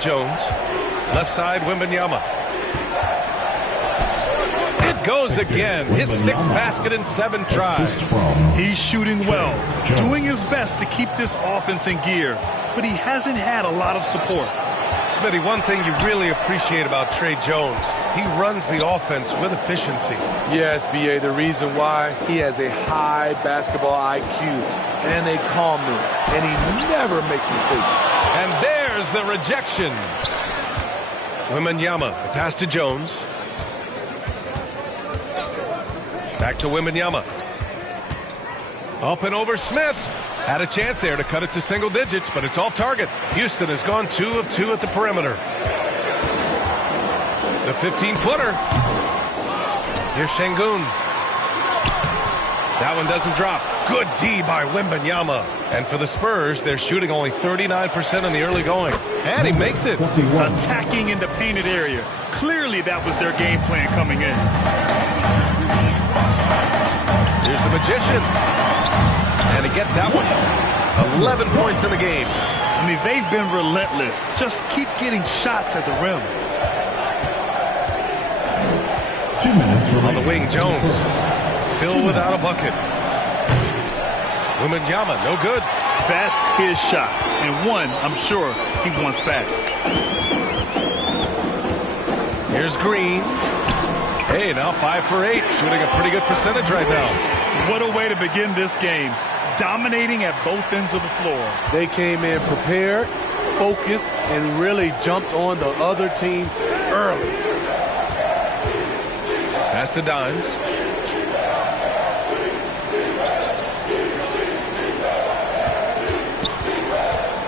Jones. Left side, Wembanyama. It goes again. His sixth basket in 7 tries. He's shooting well, doing his best to keep this offense in gear, but he hasn't had a lot of support. Smitty, one thing you really appreciate about Tre Jones, he runs the offense with efficiency. Yes, B.A., the reason why, he has a high basketball IQ and a calmness, and he never makes mistakes. And there's the rejection. Wembanyama, the pass to Jones. Back to Wembanyama. Up and over Smith. Had a chance there to cut it to single digits, but it's off target. Houston has gone 2 of 2 at the perimeter. The 15-footer. Here's Şengün. That one doesn't drop. Good D by Wembanyama. And for the Spurs, they're shooting only 39% in the early going. And he makes it. Attacking in the painted area. Clearly that was their game plan coming in. Here's the Magician. And he gets that one. 11 points in the game. I mean, they've been relentless. Just keep getting shots at the rim. 2 minutes on the wing, Jones. Still without a bucket. Wembanyama, no good. That's his shot. And one, I'm sure, he wants back. Here's Green. Hey, now 5 for 8. Shooting a pretty good percentage right now. What a way to begin this game. Dominating at both ends of the floor. They came in prepared, focused, and really jumped on the other team early. Pass to Dimes.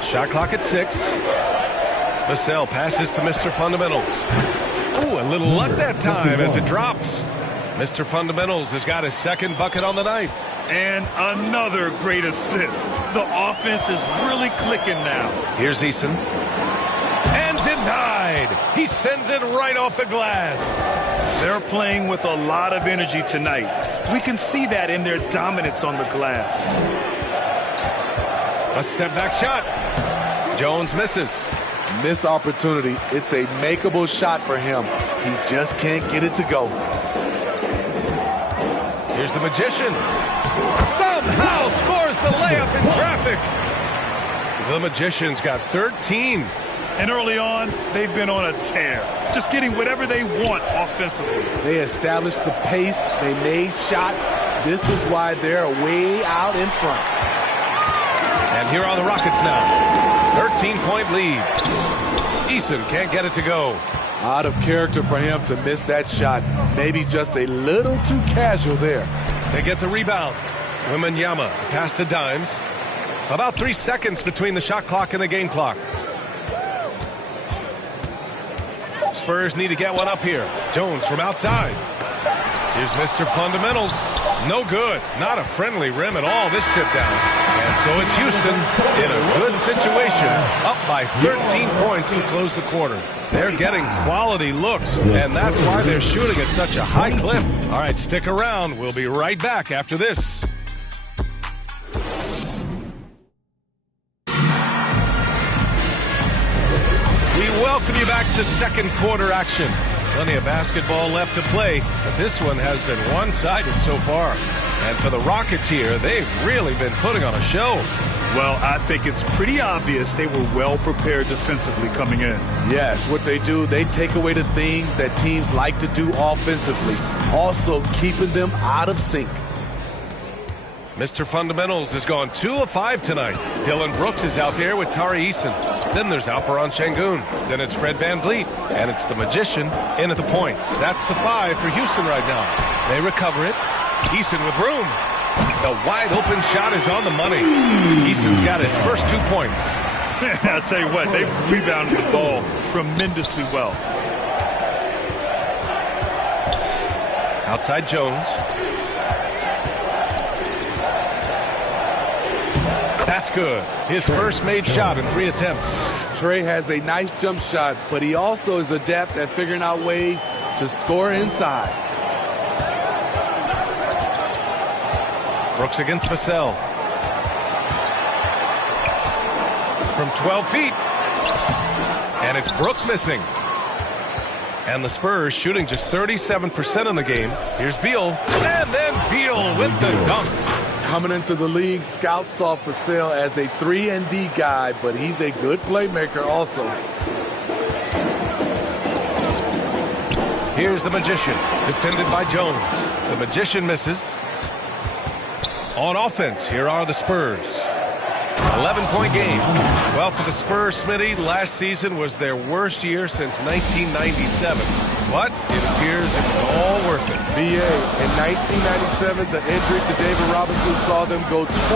Shot clock at 6. Vassell passes to Mr. Fundamentals. Ooh, a little luck that time as it drops. Mr. Fundamentals has got his second bucket on the night. And another great assist. The offense is really clicking now. Here's Eason. And denied. He sends it right off the glass. They're playing with a lot of energy tonight. We can see that in their dominance on the glass. A step back shot. Jones misses. Missed opportunity. It's a makeable shot for him. He just can't get it to go. Here's the Magician. Somehow scores the layup in traffic. The Magician's got 13. And early on, they've been on a tear. Just getting whatever they want offensively. They established the pace. They made shots. This is why they're way out in front. And here are the Rockets now. 13-point lead. Eason can't get it to go. Out of character for him to miss that shot. Maybe just a little too casual there. They get the rebound. Wembanyama, pass to Dimes. About 3 seconds between the shot clock and the game clock. Spurs need to get one up here. Jones from outside. Here's Mr. Fundamentals. No good. Not a friendly rim at all, this chip down. And so it's Houston in a good situation, up by 13 points to close the quarter. They're getting quality looks, and that's why they're shooting at such a high clip. All right, stick around. We'll be right back after this. We welcome you back to second quarter action. Plenty of basketball left to play, but this one has been one-sided so far. And for the Rockets here, they've really been putting on a show. Well, I think it's pretty obvious they were well prepared defensively coming in. Yes, what they do, they take away the things that teams like to do offensively, also keeping them out of sync. Mr. Fundamentals has gone 2 of 5 tonight. Dylan Brooks is out there with Tari Eason. Then there's Alperen Şengün. Then it's Fred VanVleet. And it's the Magician in at the point. That's the 5 for Houston right now. They recover it. Eason with room. The wide open shot is on the money. Eason's got his first 2 points. I'll tell you what, they've rebounded the ball tremendously well. Outside Jones. That's good. His first made shot in 3 attempts. Tre has a nice jump shot, but he also is adept at figuring out ways to score inside. Brooks against Vassell. From 12 feet. And it's Brooks missing. And the Spurs shooting just 37% in the game. Here's Beal. And then Beal with the dunk. Coming into the league, scouts saw Vassell as a 3-and-D guy, but he's a good playmaker also. Here's the Magician, defended by Jones. The Magician misses. On offense, here are the Spurs. 11-point game. Well, for the Spurs, Smitty, last season was their worst year since 1997. But it appears it was all worth it. BA, in 1997, the injury to David Robinson saw them go 20-62.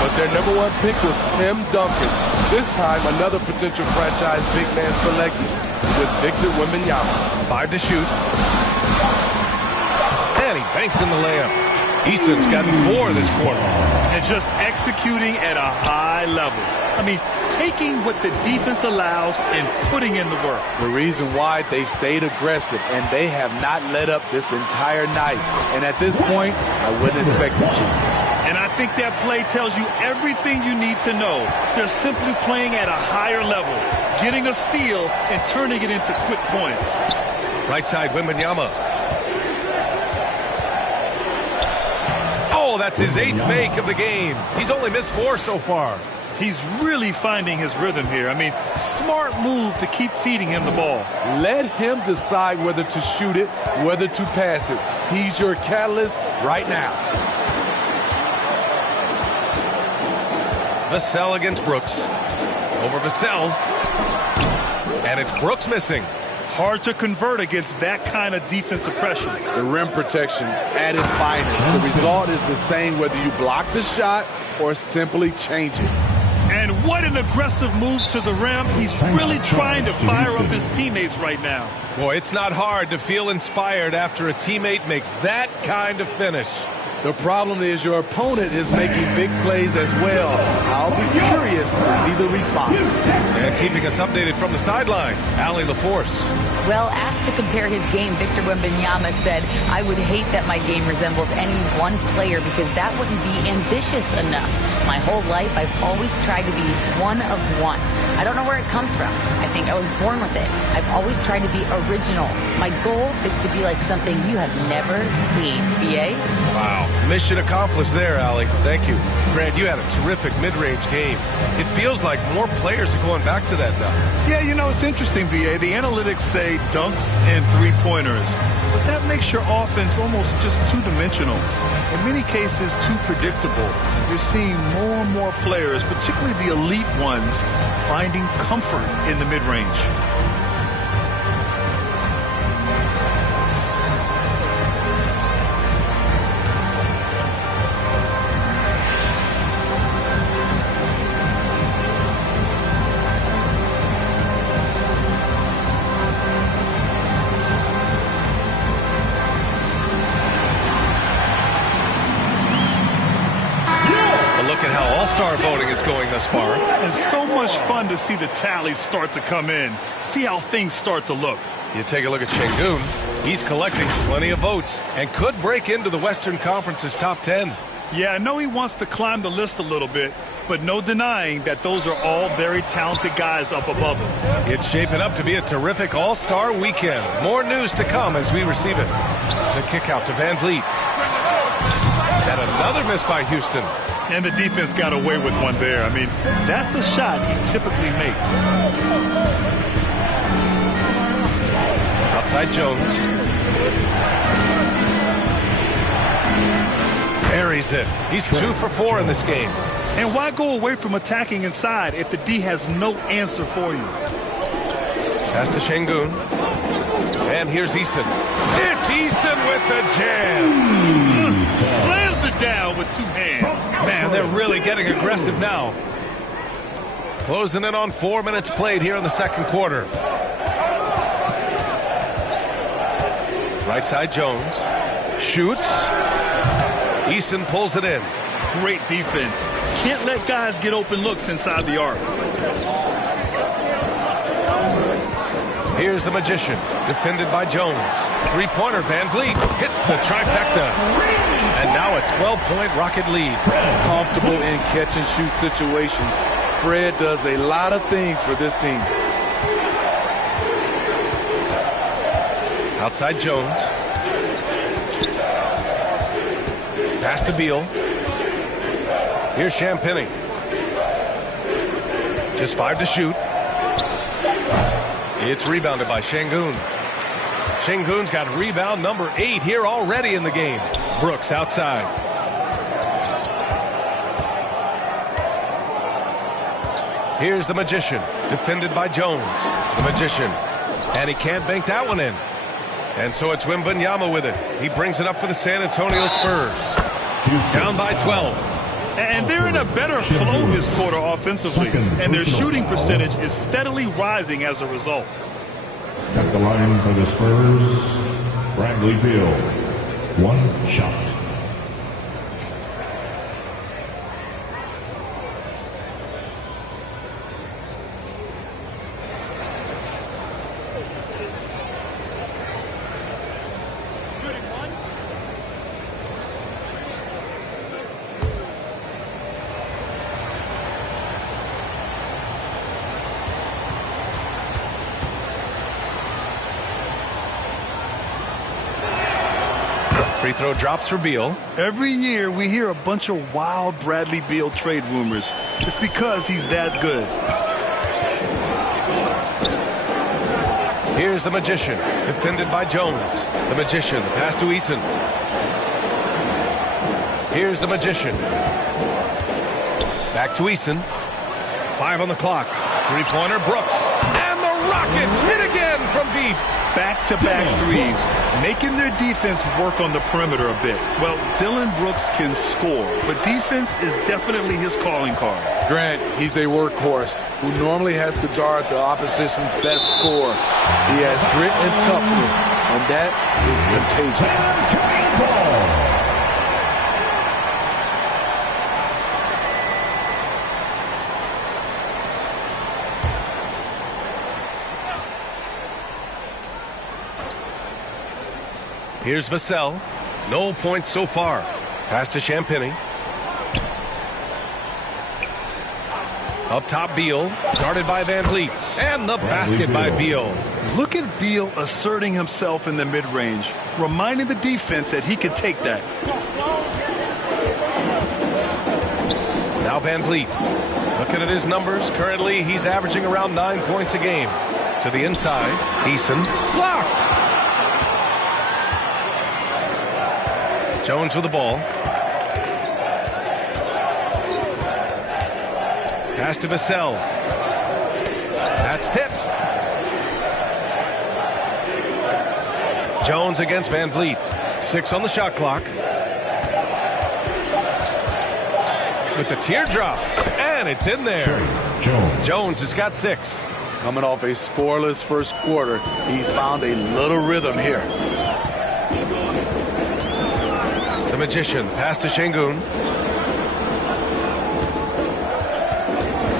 But their number one pick was Tim Duncan. This time, another potential franchise big man selected with Victor Wembanyama. 5 to shoot. And he banks in the layup. Easton's gotten 4 this quarter. And just executing at a high level. I mean, taking what the defense allows and putting in the work. The reason why they've stayed aggressive and they have not let up this entire night. And at this point, I wouldn't expect them to. And I think that play tells you everything you need to know. They're simply playing at a higher level, getting a steal and turning it into quick points. Right side, Wembanyama. Oh, that's his 8th make of the game. He's only missed 4 so far. He's really finding his rhythm here. I mean, smart move to keep feeding him the ball. Let him decide whether to shoot it, whether to pass it. He's your catalyst right now. Vassell against Brooks. Over Vassell. And it's Brooks missing. Hard to convert against that kind of defensive pressure. The rim protection at its finest. The result is the same whether you block the shot or simply change it. And what an aggressive move to the rim. He's really trying to fire up his teammates right now. Boy, it's not hard to feel inspired after a teammate makes that kind of finish. The problem is your opponent is making big plays as well. I'll be curious to see the response. And keeping us updated from the sideline, Allie LaForce. Well, asked to compare his game, Victor Wembanyama said, "I would hate that my game resembles any one player because that wouldn't be ambitious enough. My whole life, I've always tried to be one of one. I don't know where it comes from. I think I was born with it. I've always tried to be original. My goal is to be like something you have never seen." BA? Wow. Mission accomplished there, Allie. Thank you. Grant, you had a terrific mid-range game. It feels like more players are going back to that now. Yeah, you know, it's interesting, BA. The analytics say dunks and three-pointers. But that makes your offense almost just two-dimensional. In many cases, too predictable. You're seeing more and more players, particularly the elite ones, finding comfort in the mid-range. All-Star voting is going thus far. It's so much fun to see the tallies start to come in. See how things start to look. You take a look at Şengün. He's collecting plenty of votes and could break into the Western Conference's top 10. Yeah, I know he wants to climb the list a little bit, but no denying that those are all very talented guys up above him. It's shaping up to be a terrific All-Star weekend. More news to come as we receive it. The kick out to Van Vliet. And another miss by Houston. And the defense got away with one there. I mean, that's a shot he typically makes. Outside Jones. Buries it. He's 2 for 4 in this game. And why go away from attacking inside if the D has no answer for you? Pass to Şengün. And here's Easton. It's Easton with the jam. Slams it down with 2 hands. Man, they're really getting aggressive now. Closing in on 4 minutes played here in the second quarter. Right side Jones. Shoots. Easton pulls it in. Great defense. Can't let guys get open looks inside the arc. Here's the Magician, defended by Jones. Three-pointer, Van Vliet hits the trifecta. And now a 12-point Rocket lead. Comfortable in catch-and-shoot situations. Fred does a lot of things for this team. Outside Jones. Pass to Beal. Here's Champagnie. Just 5 to shoot. It's rebounded by Şengün. Şengün's got rebound number 8 here already in the game. Brooks outside. Here's the Magician, defended by Jones. The Magician, and he can't bank that one in. And so it's Wembanyama with it. He brings it up for the San Antonio Spurs. Down by 12. And they're in a better flow this quarter offensively, and their shooting percentage is steadily rising as a result. At the line for the Spurs, Bradley Beal. 1 shot. Free throw drops for Beal. Every year we hear a bunch of wild Bradley Beal trade rumors. It's because he's that good. Here's the Magician, defended by Jones. The Magician, the pass to Eason. Here's the Magician. Back to Eason. 5 on the clock. Three-pointer, Brooks. And the Rockets hit again from deep. Back-to-back threes, making their defense work on the perimeter a bit. Well, Dillon Brooks can score, but defense is definitely his calling card. Grant, he's a workhorse who normally has to guard the opposition's best scorer. He has grit and toughness, and that is contagious. Here's Vassell. No points so far. Pass to Champagnie. Up top, Beal. Guarded by Van Vliet. And the basket by Beal. Look at Beal asserting himself in the mid-range, reminding the defense that he can take that. Now Van Vliet. Looking at his numbers, currently he's averaging around 9 points a game. To the inside, Eason. Blocked! Jones with the ball. Pass to Vassell. That's tipped. Jones against Van Vliet. 6 on the shot clock. With the teardrop. And it's in there. Jones has got 6. Coming off a scoreless first quarter, he's found a little rhythm here. The Magician, pass to Şengün.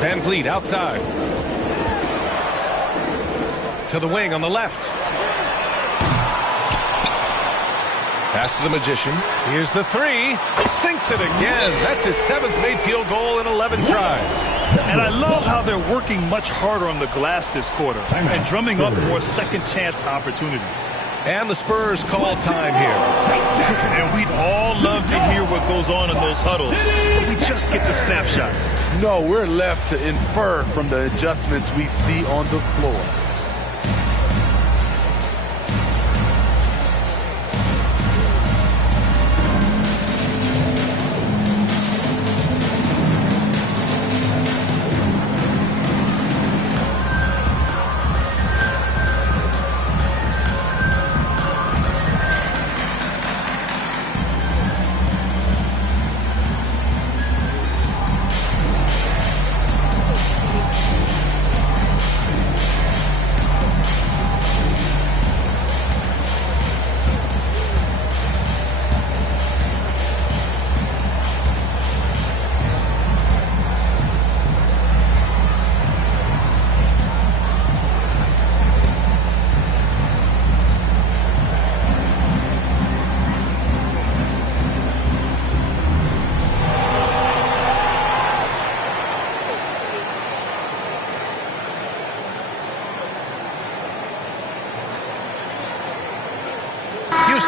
Van Vliet outside. To the wing on the left. Pass to the Magician. Here's the 3. Sinks it again. That's his 7th made field goal in 11 tries. And I love how they're working much harder on the glass this quarter and drumming up more second chance opportunities. And the Spurs call time here. And we'd all love to hear what goes on in those huddles, but we just get the snapshots. No, we're left to infer from the adjustments we see on the floor.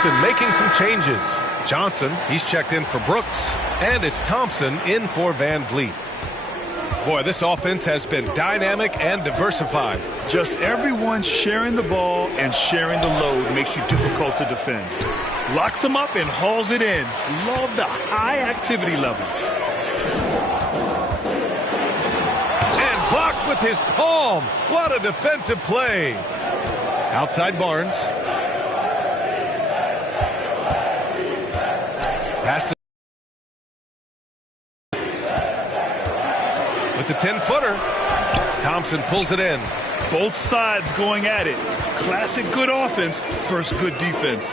Houston making some changes. Johnson, he's checked in for Brooks. And it's Thompson in for Van Vliet. Boy, this offense has been dynamic and diversified. Just everyone sharing the ball and sharing the load makes you difficult to defend. Locks them up and hauls it in. Love the high activity level. And blocked with his palm. What a defensive play. Outside Barnes. Pass to with the 10-footer. Thompson pulls it in. Both sides going at it. Classic good offense versus good defense.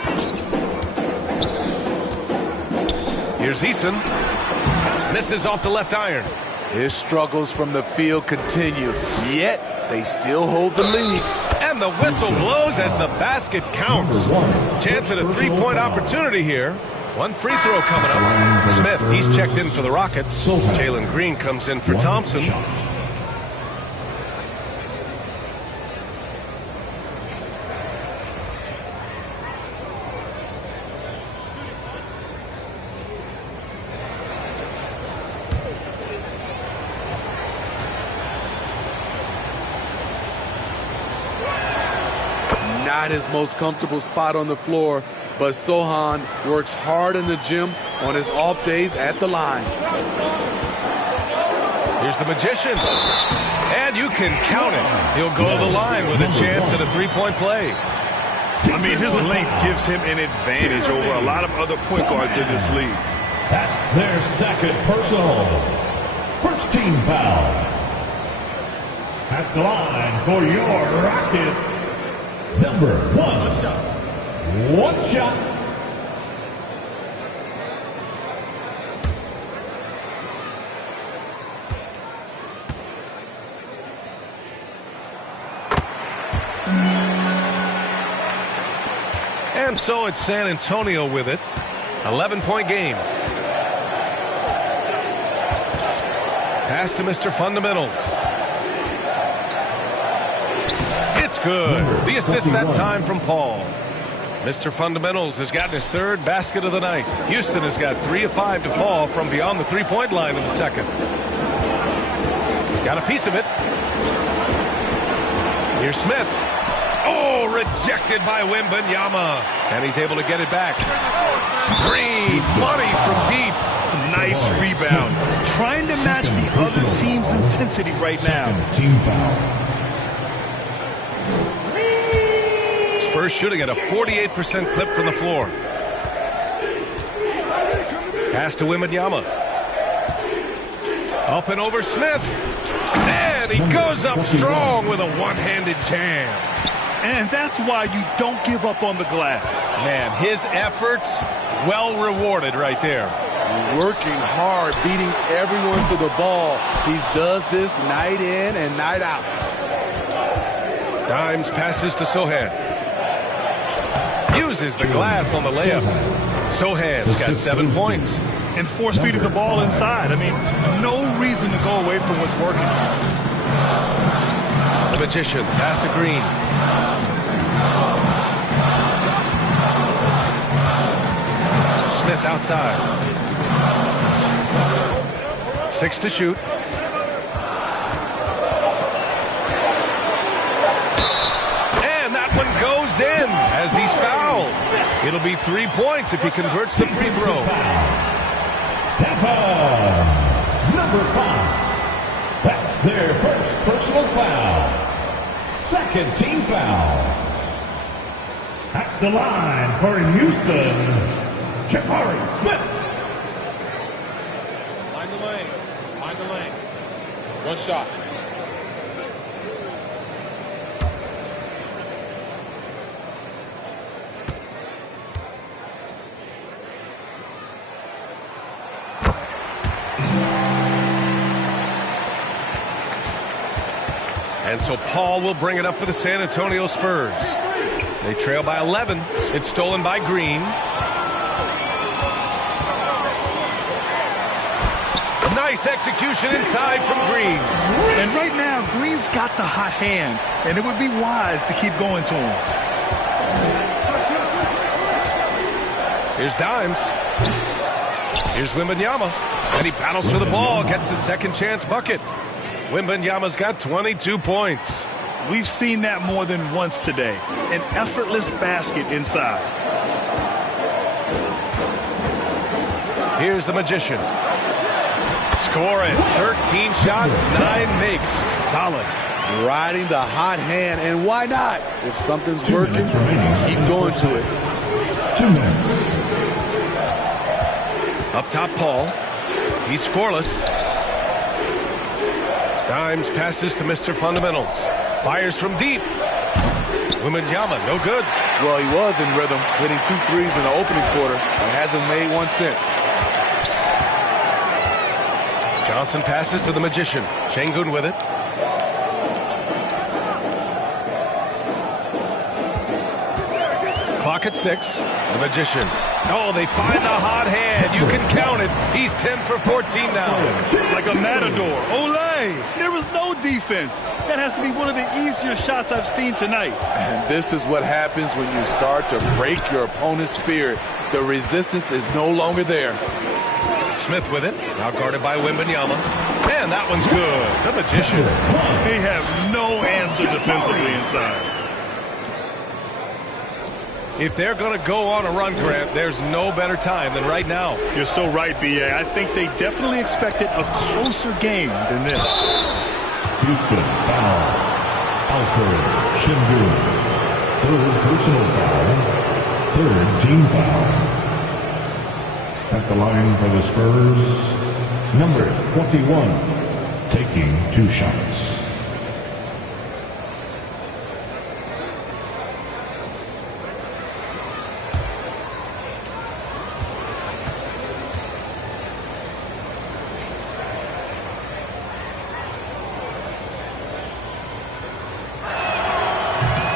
Here's Eason. Misses off the left iron. His struggles from the field continue, yet they still hold the lead. And the whistle blows as the basket counts. Chance at a three-point opportunity here. One free throw coming up. Smith, he's checked in for the Rockets. Jalen Green comes in for Thompson. Not his most comfortable spot on the floor, but Sochan works hard in the gym on his off days at the line. Here's the Magician. And you can count it. He'll go to the line with a chance at a three-point play. I mean, his length gives him an advantage over a lot of other point guards in this league. That's their second personal. First team foul. At the line for your Rockets, number 1. One shot. And so it's San Antonio with it. 11-point game. Pass to Mr. Fundamentals. It's good. The assist that time from Paul. Mr. Fundamentals has gotten his third basket of the night. Houston has got 3 of 5 to fall from beyond the three-point line in the second. Got a piece of it. Here's Smith. Oh, rejected by Wembanyama. And he's able to get it back. Green, money from deep. Nice rebound. Trying to match the other team's intensity right now. Team foul. Spurs shooting at a 48% clip from the floor. Pass to Wembanyama. Up and over Smith. And he goes up strong with a one-handed jam. And that's why you don't give up on the glass. Man, his efforts well rewarded right there. Working hard, beating everyone to the ball. He does this night in and night out. Dimes passes to Sochan. Uses the glass on the layup. Sochan's got 7 points. And force-feeding the ball inside. I mean, no reason to go away from what's working. The Magician, pass to Green. Smith outside. 6 to shoot. And that one goes in as he's fouled. It'll be 3 points if he converts the free throw. Stephen, number 5. That's their first personal foul. Second team foul. At the line for Houston, Jabari Smith. Mind the lanes. Mind the lanes. One shot. And so Paul will bring it up for the San Antonio Spurs. They trail by 11. It's stolen by Green. Nice execution inside from Green. And right now, Green's got the hot hand, and it would be wise to keep going to him. Here's Dimes. Here's Wembanyama. And he battles for the ball, gets his second chance bucket. Wembanyama's got 22 points. We've seen that more than once today. An effortless basket inside. Here's the Magician. Scoring. 13 shots, 9 makes. Solid. Riding the hot hand, and why not? If something's working, keep going to it. 2 minutes. Up top, Paul. He's scoreless. Dimes passes to Mr. Fundamentals. Fires from deep. Wembanyama, no good. Well, he was in rhythm, hitting 2 threes in the opening quarter, and hasn't made one since. Johnson passes to the Magician. Şengün with it. Clock at 6. The Magician. Oh, they find the hot hand. You can count it. He's 10 for 14 now. Like a matador. Olay! There was no defense. That has to be one of the easier shots I've seen tonight. And this is what happens when you start to break your opponent's spirit. The resistance is no longer there. Smith with it. Now guarded by Wembanyama. And that one's good. The Magician. They have no answer defensively inside. If they're going to go on a run, Grant, there's no better time than right now. You're so right, B.A. I think they definitely expected a closer game than this. Houston foul. Alper Şengün. 3rd personal foul. 3rd team foul. At the line for the Spurs, number 21, taking 2 shots.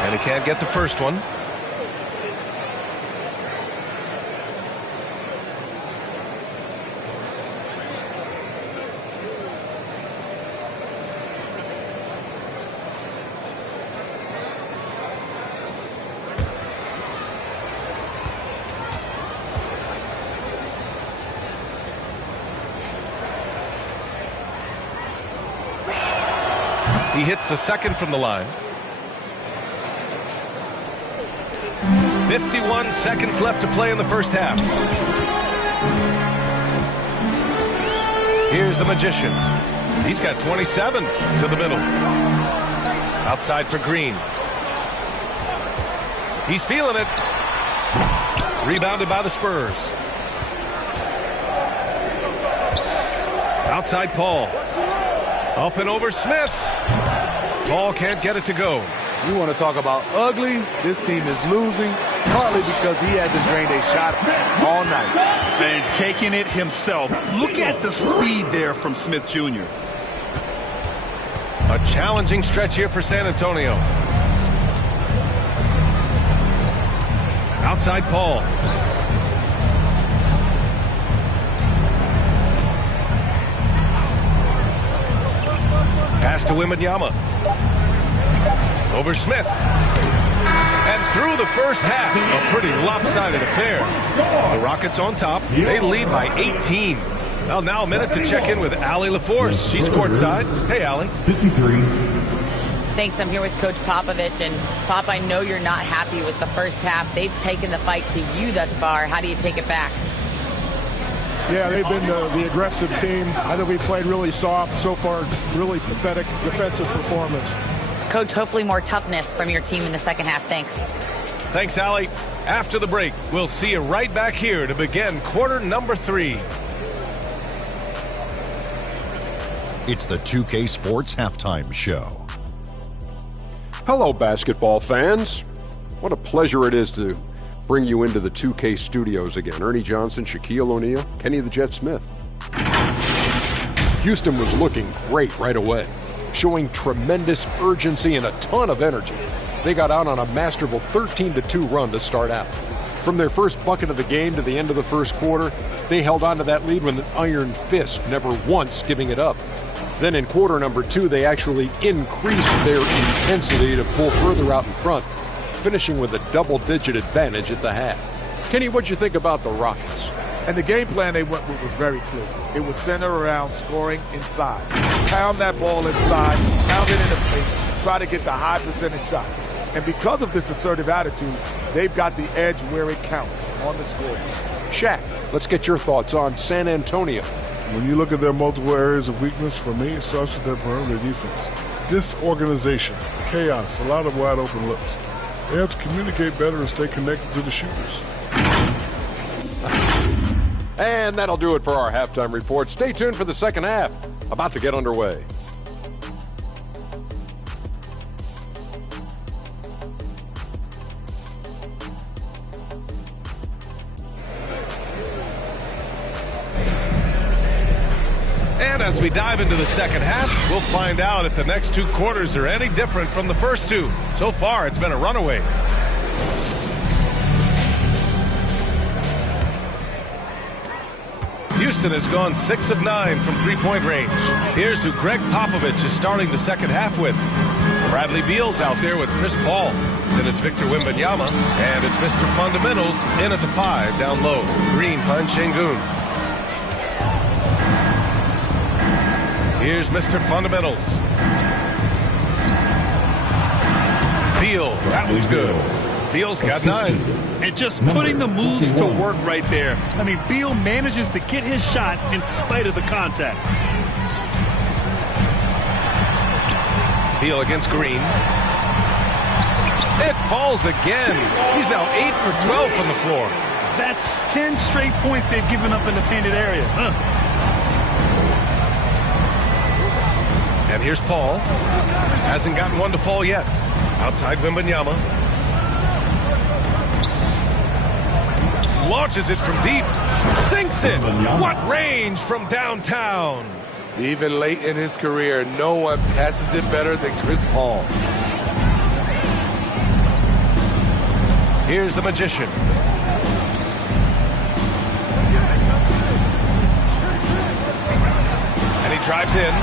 And he can't get the first one. He hits the second from the line. 51 seconds left to play in the first half. Here's the Magician. He's got 27 to the middle. Outside for Green. He's feeling it. Rebounded by the Spurs. Outside Paul. Up and over Smith. Paul can't get it to go. You want to talk about ugly? This team is losing, partly because he hasn't drained a shot all night. And taking it himself. Look at the speed there from Smith Jr. A challenging stretch here for San Antonio. Outside Paul. Pass to Wembanyama. Over Smith. And through the first half, a pretty lopsided affair. The Rockets on top. They lead by 18. Well, now a minute to check in with Allie LaForce. She's courtside. Hey, Allie. 53. Thanks. I'm here with Coach Popovich. And, Pop, I know you're not happy with the first half. They've taken the fight to you thus far. How do you take it back? Yeah, they've been the aggressive team. I think we played really soft. So far, really pathetic defensive performance. Coach, hopefully more toughness from your team in the second half. Thanks. Thanks, Allie. After the break, we'll see you right back here to begin quarter number 3. It's the 2K Sports Halftime Show. Hello, basketball fans. What a pleasure it is to bring you into the 2K studios again. Ernie Johnson, Shaquille O'Neal, Kenny the Jet Smith. Houston was looking great right away, showing tremendous urgency and a ton of energy. They got out on a masterful 13-2 run to start out. From their first bucket of the game to the end of the first quarter, they held on to that lead with an iron fist, never once giving it up. Then in quarter number 2, they actually increased their intensity to pull further out in front, finishing with a double-digit advantage at the half. Kenny, what'd you think about the Rockets? And the game plan they went with was very clear. It was centered around scoring inside. Pound that ball inside, pound it in the paint, try to get the high percentage shot. And because of this assertive attitude, they've got the edge where it counts on the scoreboard. Shaq, let's get your thoughts on San Antonio. When you look at their multiple areas of weakness, for me, it starts with their perimeter defense. Disorganization, chaos, a lot of wide open looks. They have to communicate better and stay connected to the shooters. And that'll do it for our halftime report. Stay tuned for the second half, about to get underway. And as we dive into the second half, we'll find out if the next two quarters are any different from the first two. So far, it's been a runaway. Houston has gone 6 of 9 from three-point range. Here's who Greg Popovich is starting the second half with. Bradley Beal's out there with Chris Paul. Then it's Victor Wembanyama, and it's Mr. Fundamentals in at the 5 down low. Green finds Şengün. Here's Mr. Fundamentals. Beal, that one's good. Beal's got 9. And just putting the moves to work right there. I mean, Beal manages to get his shot in spite of the contact. Beal against Green. It falls again. He's now 8 for 12 from the floor. That's 10 straight points they've given up in the painted area. And here's Paul. Hasn't gotten one to fall yet. Outside Wembanyama. Launches it from deep. Sinks it. What range from downtown. Even late in his career, no one passes it better than Chris Paul. Here's the Magician. And he drives in.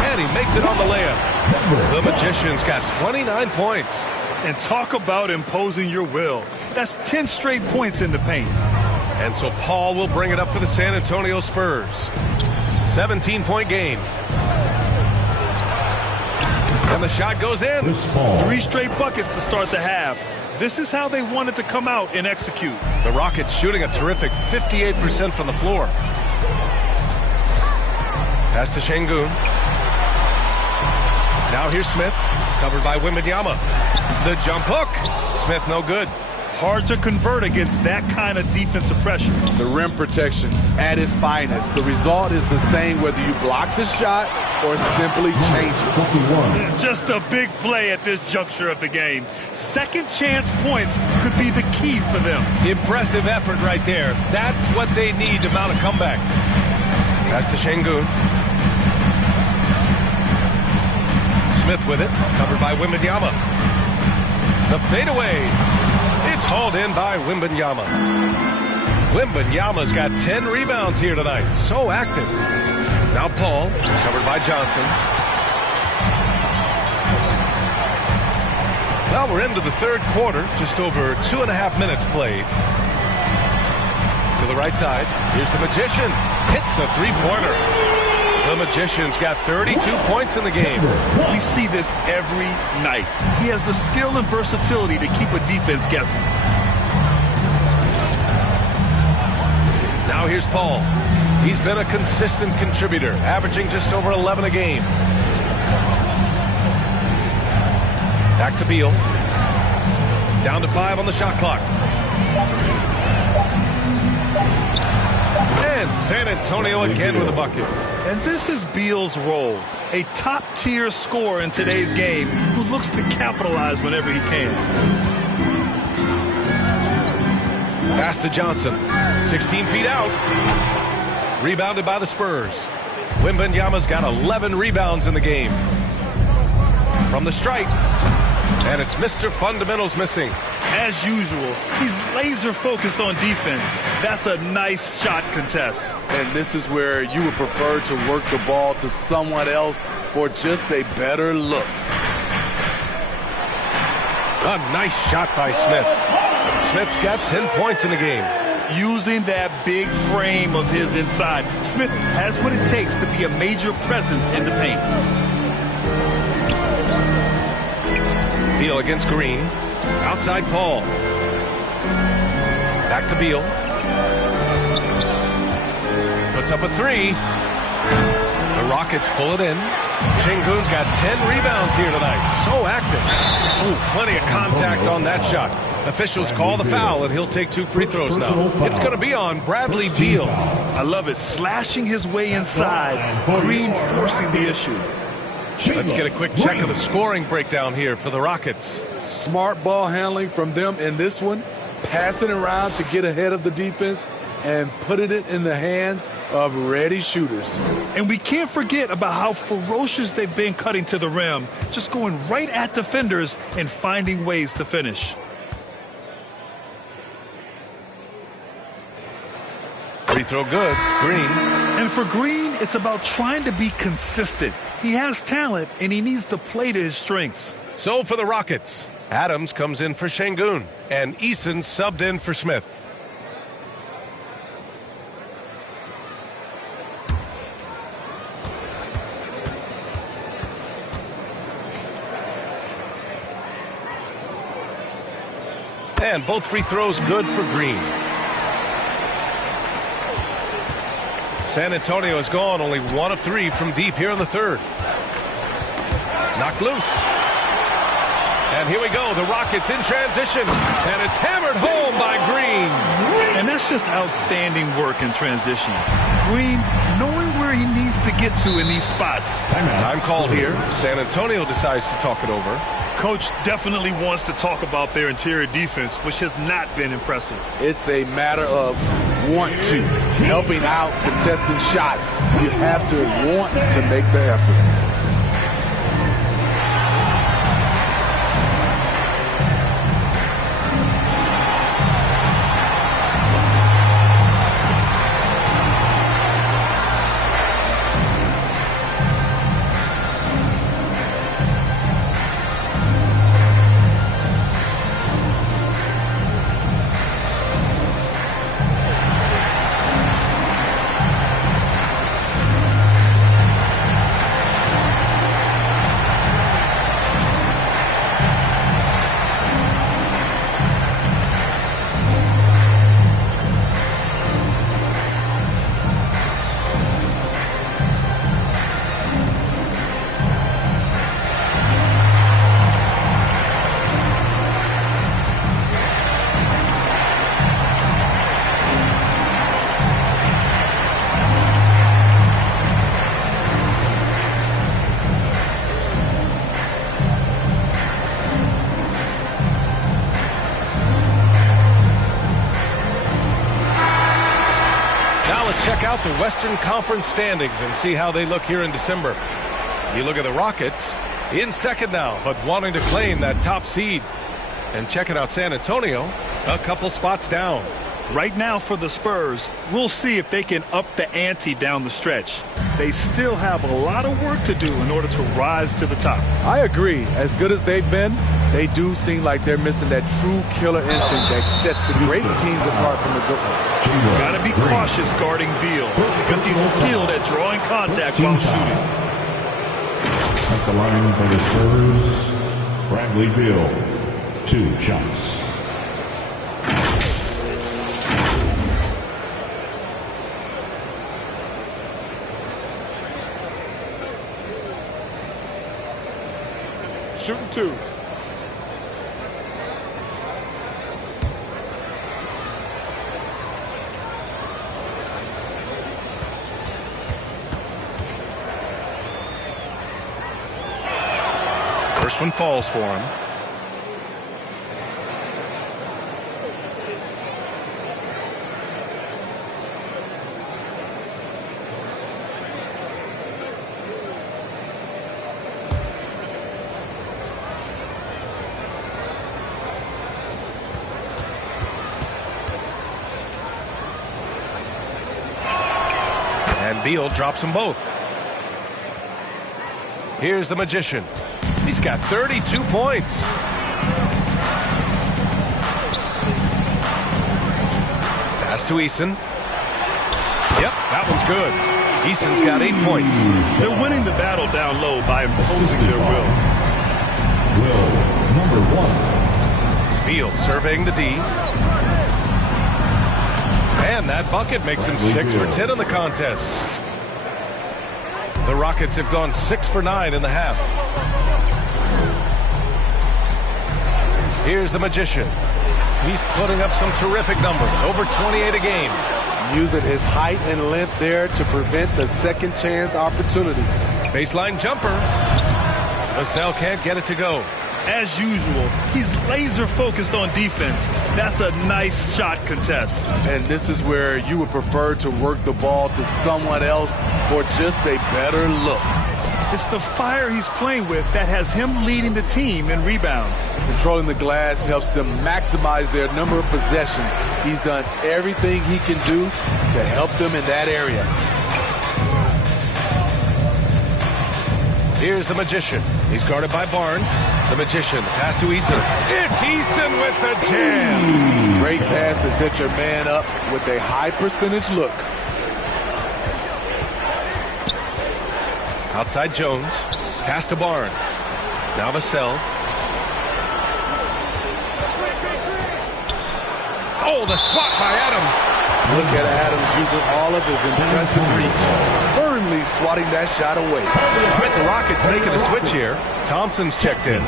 And he makes it on the layup. The Magician's got 29 points. And talk about imposing your will. That's 10 straight points in the paint. And so Paul will bring it up for the San Antonio Spurs. 17-point game. And the shot goes in. 3 straight buckets to start the half. This is how they wanted to come out and execute. The Rockets shooting a terrific 58% from the floor. Pass to Şengün. Now here's Smith, covered by Wembanyama. The jump hook. Smith no good. Hard to convert against that kind of defensive pressure. The rim protection at its finest. The result is the same whether you block the shot or simply change it. Just a big play at this juncture of the game. Second chance points could be the key for them. Impressive effort right there. That's what they need to mount a comeback. Pass to Şengün. Smith with it, covered by Wembanyama. The fadeaway. It's hauled in by Wembanyama. Wembanyama's got 10 rebounds here tonight. So active. Now Paul, covered by Johnson. Well, we're into the third quarter. Just over 2.5 minutes played. To the right side, here's the Magician. Hits a three-pointer. The Magician's got 32 points in the game. We see this every night. He has the skill and versatility to keep a defense guessing. Now here's Paul. He's been a consistent contributor, averaging just over 11 a game. Back to Beal. Down to 5 on the shot clock. And San Antonio again with a bucket. And this is Beal's role, a top-tier scorer in today's game who looks to capitalize whenever he can. Pass to Johnson, 16 feet out. Rebounded by the Spurs. Wembanyama's got 11 rebounds in the game. From the stripe, and it's Mr. Fundamentals missing. As usual, he's laser-focused on defense. That's a nice shot contest. And this is where you would prefer to work the ball to someone else for just a better look. A nice shot by Smith. Smith's got 10 points in the game. Using that big frame of his inside, Smith has what it takes to be a major presence in the paint. Beal against Green. Outside Paul. Back to Beal. Puts up a three. The Rockets pull it in. Sengun's got 10 rebounds here tonight. So active. Ooh, plenty of contact on that shot. Officials call the foul, and he'll take 2 free throws now. It's going to be on Bradley Beal. I love it. Slashing his way inside. Green forcing the issue. Let's get a quick check of the scoring breakdown here for the Rockets. Smart ball handling from them in this one. Passing around to get ahead of the defense and putting it in the hands of ready shooters. And we can't forget about how ferocious they've been cutting to the rim, just going right at defenders and finding ways to finish. Free throw good. Green. And for Green, it's about trying to be consistent. He has talent, and he needs to play to his strengths. So for the Rockets, Adams comes in for Sengun, and Eason subbed in for Smith. And both free throws good for Green. San Antonio has gone only 1 of 3 from deep here in the third. Knocked loose. And here we go. The Rockets in transition. And it's hammered home by Green. And that's just outstanding work in transition. Green knowing where he needs to get to in these spots. Time called here. San Antonio decides to talk it over. Coach definitely wants to talk about their interior defense, which has not been impressive. It's a matter of want to, helping out, contesting shots. You have to want to make the effort. Out the Western Conference standings and see how they look here in December. You look at the Rockets in second now, but wanting to claim that top seed. And checking out San Antonio, a couple spots down. Right now for the Spurs, we'll see if they can up the ante down the stretch. They still have a lot of work to do in order to rise to the top. I agree. As good as they've been, they do seem like they're missing that true killer instinct that sets the great teams apart from the good ones. Got to be cautious guarding Beal because he's skilled at drawing contact while shooting. At the line for the Spurs, Bradley Beal, 2 shots. Shooting 2. First one falls for him. And Beal drops them both. Here's the Magician. He's got 32 points. Pass to Eason. Yep, that one's good. Eason's got 8 points. They're winning the battle down low by imposing their will. Will, number 1. Beal surveying the D. And that bucket makes him 6 for 10 in the contest. The Rockets have gone 6 for 9 in the half. Here's the Magician. He's putting up some terrific numbers, over 28 a game. Using his height and length there to prevent the second chance opportunity. Baseline jumper. Vassell can't get it to go. As usual, he's laser focused on defense. That's a nice shot contest. And this is where you would prefer to work the ball to someone else for just a better look. It's the fire he's playing with that has him leading the team in rebounds. Controlling the glass helps them maximize their number of possessions. He's done everything he can do to help them in that area. Here's the Magician. He's guarded by Barnes. The Magician, pass to Eason. It's Eason with the jam. Great pass to set your man up with a high percentage look. Outside Jones. Pass to Barnes. Now Vassell. Oh, the swat by Adams. Look at Adams using all of his impressive reach, firmly swatting that shot away. All right, the Rockets making a switch here. Thompson's checked in.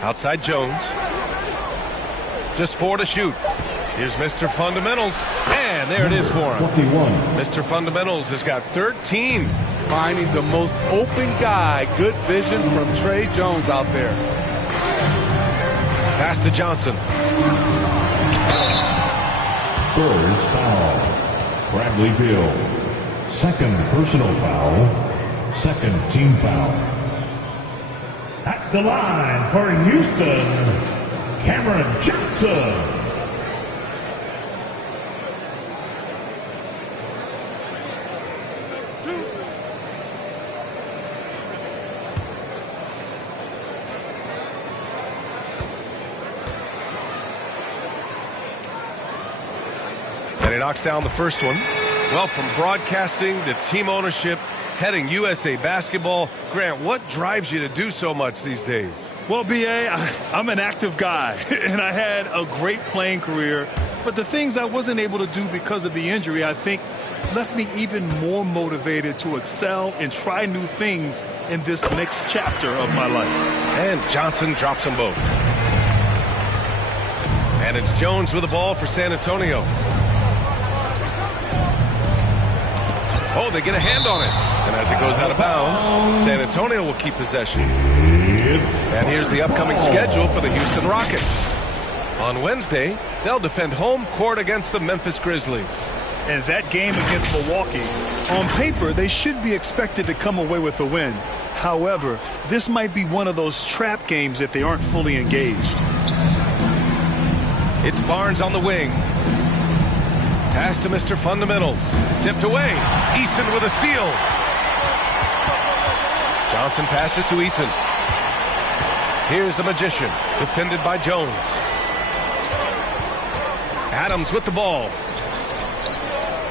Outside Jones. Just 4 to shoot. Here's Mr. Fundamentals. And there it is for him. 21. Mr. Fundamentals has got 13. Finding the most open guy. Good vision from Trey Jones out there. Pass to Johnson. Spurs foul. Bradley Beal. Second personal foul. Second team foul. At the line for Houston, Cameron Johnson. And he knocks down the first one. Well, from broadcasting to team ownership, heading USA Basketball, Grant, what drives you to do so much these days? Well, B.A., I'm an active guy, and I had a great playing career. But the things I wasn't able to do because of the injury, I think, left me even more motivated to excel and try new things in this next chapter of my life. And Johnson drops them both. And it's Jones with the ball for San Antonio. Oh, they get a hand on it. And as it goes out of bounds, San Antonio will keep possession. And here's the upcoming schedule for the Houston Rockets. On Wednesday, they'll defend home court against the Memphis Grizzlies. And that game against Milwaukee, on paper, they should be expected to come away with a win. However, this might be one of those trap games if they aren't fully engaged. It's Barnes on the wing. Pass to Mr. Fundamentals. Tipped away. Eason with a steal. Johnson passes to Eason. Here's the Magician. Defended by Jones. Adams with the ball.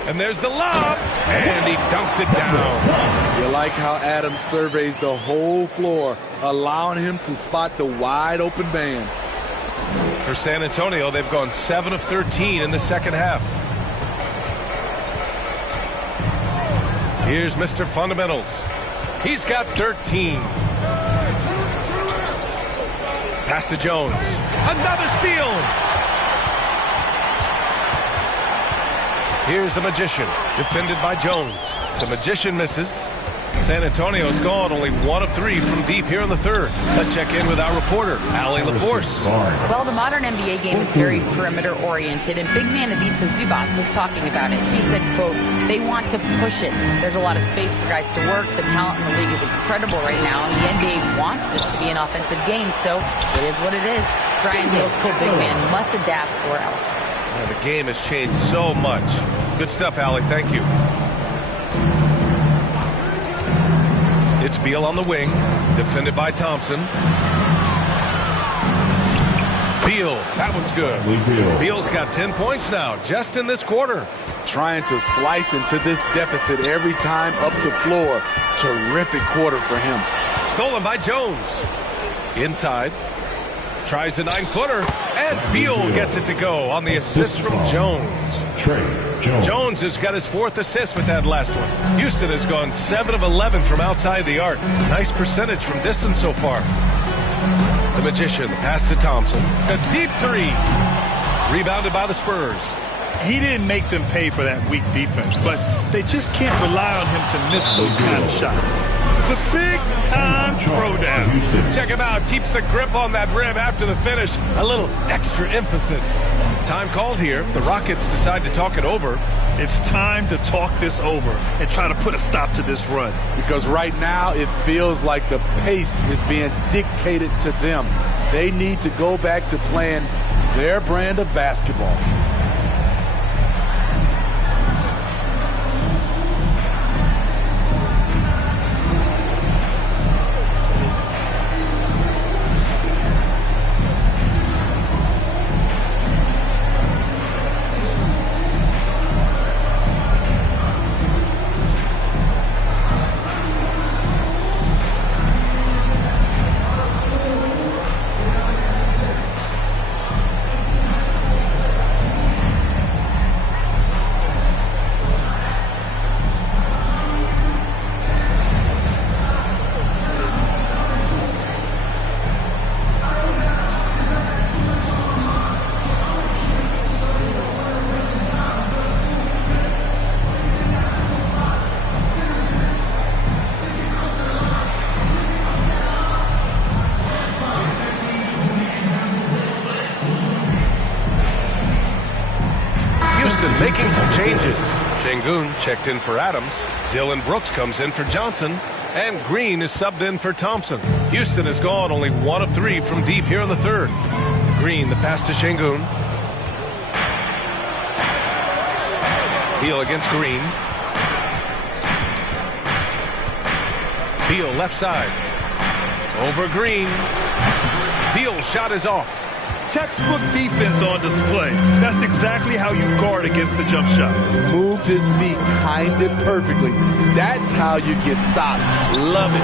And there's the lob. And he dunks it down. You like how Adams surveys the whole floor, allowing him to spot the wide open man. For San Antonio, they've gone 7 of 13 in the second half. Here's Mr. Fundamentals. He's got 13. Pass to Jones. Another steal. Here's the Magician. Defended by Jones. The Magician misses. San Antonio's gone only 1 of 3 from deep here in the third. Let's check in with our reporter, Allie LaForce. Well, the modern NBA game is very perimeter-oriented, and big man Ivica Zubac was talking about it. He said, quote, they want to push it. There's a lot of space for guys to work. The talent in the league is incredible right now, and the NBA wants this to be an offensive game, so it is what it is. Brian Hill's big man must adapt or else. And the game has changed so much. Good stuff, Alec. Thank you. It's Beal on the wing, defended by Thompson. Beal, that one's good. Beal's got 10 points now, just in this quarter. Trying to slice into this deficit every time up the floor. Terrific quarter for him. Stolen by Jones. Inside. Tries the 9-footer. And Beal gets it to go on the assist from Jones. Jones has got his 4th assist with that last one. Houston has gone 7 of 11 from outside the arc. Nice percentage from distance so far. The Magician, the pass to Thompson. A deep 3. Rebounded by the Spurs. He didn't make them pay for that weak defense, but they just can't rely on him to miss those kind of shots. The big-time throwdown. Check him out. Keeps the grip on that rim after the finish. A little extra emphasis. Time called here. The Rockets decide to talk it over. It's time to talk this over and try to put a stop to this run. Because right now it feels like the pace is being dictated to them. They need to go back to playing their brand of basketball. Making some changes. Şengün checked in for Adams. Dillon Brooks comes in for Johnson. And Green is subbed in for Thompson. Houston has gone only 1 of 3 from deep here in the third. Green, the pass to Şengün. Beal against Green. Beal left side. Over Green. Beal's shot is off. Textbook defense on display. That's exactly how you guard against the jump shot. Moved his feet, timed it perfectly. That's how you get stops. Love it.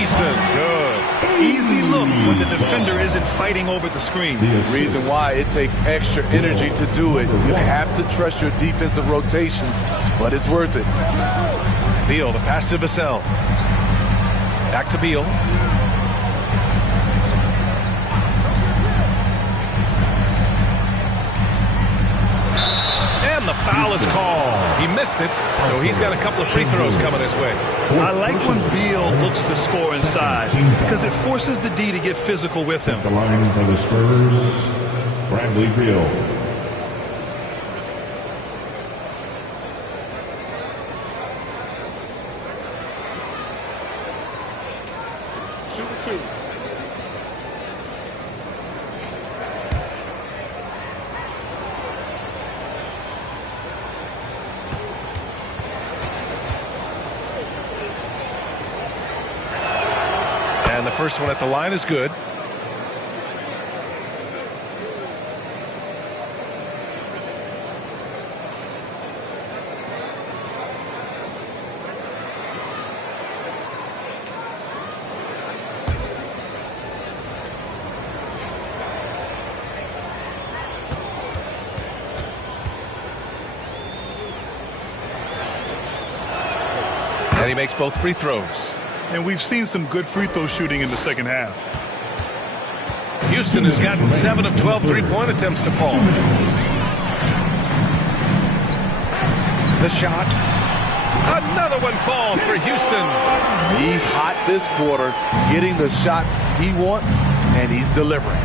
Easton, good. Easy look when the defender isn't fighting over the screen. Reason why it takes extra energy to do it. You have to trust your defensive rotations, but it's worth it. Beal, the pass to Vassell. Back to Beal. The foul is called. He missed it, so he's got a couple of free throws coming his way. I like when Beal looks to score inside because it forces the D to get physical with him. The line for the Spurs, Bradley Beal. Shoot 2. And the first one at the line is good. And he makes both free throws. And we've seen some good free throw shooting in the second half. Houston has gotten 7 of 12 three-point attempts to fall. The shot. Another one falls for Houston. He's hot this quarter, getting the shots he wants, and he's delivering.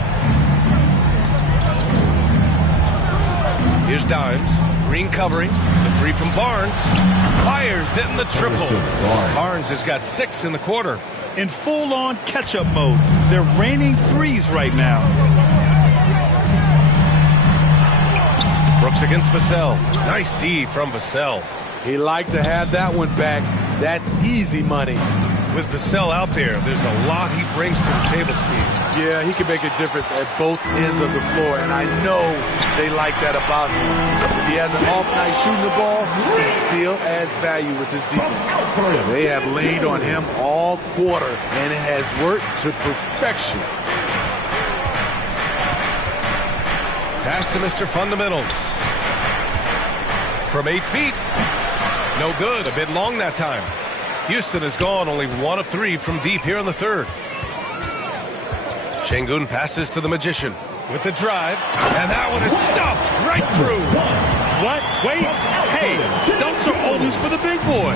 Here's Dimes. Green covering. The 3 from Barnes. Fires in the triple. Barnes has got 6 in the quarter. In full-on catch-up mode. They're raining threes right now. Brooks against Vassell. Nice D from Vassell. He liked to have that one back. That's easy money. With Vassell out there, there's a lot he brings to the table, Steve. Yeah, he can make a difference at both ends of the floor, and I know they like that about him. If he has an off night shooting the ball, he still adds value with his defense. They have leaned on him all quarter, and it has worked to perfection. Pass to Mr. Fundamentals. From 8 feet. No good. A bit long that time. Houston has gone only 1 of 3 from deep here in the third. Sengun passes to the Magician with the drive, and that one is stuffed right through. What? Wait. Hey, dunks are always for the big boy.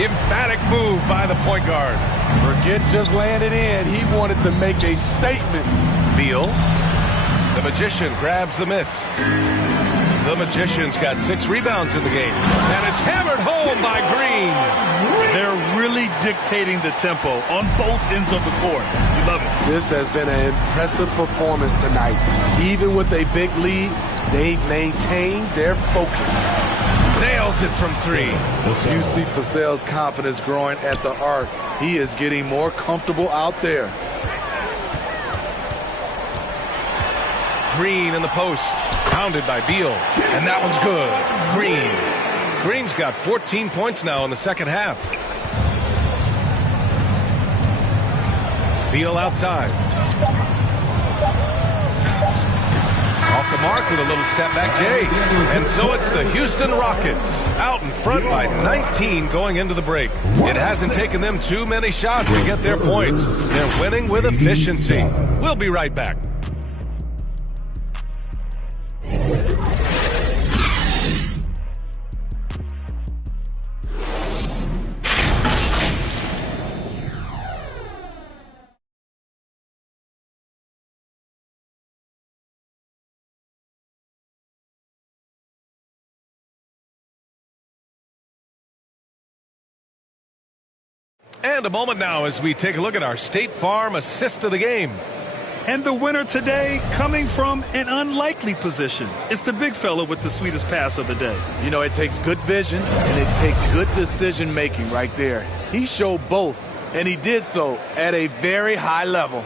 Emphatic move by the point guard. Forget just laying it in. He wanted to make a statement. Beal. The Magician grabs the miss. The Magician's got 6 rebounds in the game, and it's hammered home by Green. They're really dictating the tempo on both ends of the court. You love it. This has been an impressive performance tonight. Even with a big lead, they've maintained their focus. Nails it from 3. You see Vassell's confidence growing at the arc. He is getting more comfortable out there. Green in the post, pounded by Beal, and that one's good. Green's got 14 points now in the second half. Beal outside. Off the mark with a little step back Jay. And so it's the Houston Rockets out in front by 19 going into the break. It hasn't taken them too many shots to get their points. They're winning with efficiency. We'll be right back. And a moment now as we take a look at our State Farm assist of the game. And the winner today coming from an unlikely position. It's the big fella with the sweetest pass of the day. You know, it takes good vision and it takes good decision making right there. He showed both, and he did so at a very high level.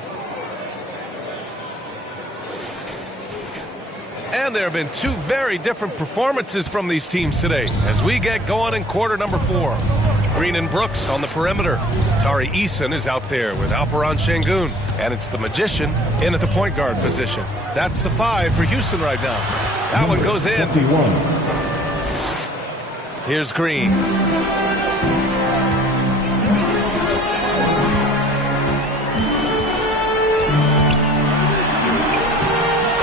And there have been 2 very different performances from these teams today as we get going in quarter number 4. Green and Brooks on the perimeter. Tari Eason is out there with Alperen Sengun. And it's the Magician in at the point guard position. That's the 5 for Houston right now. That one goes in. 51. Here's Green.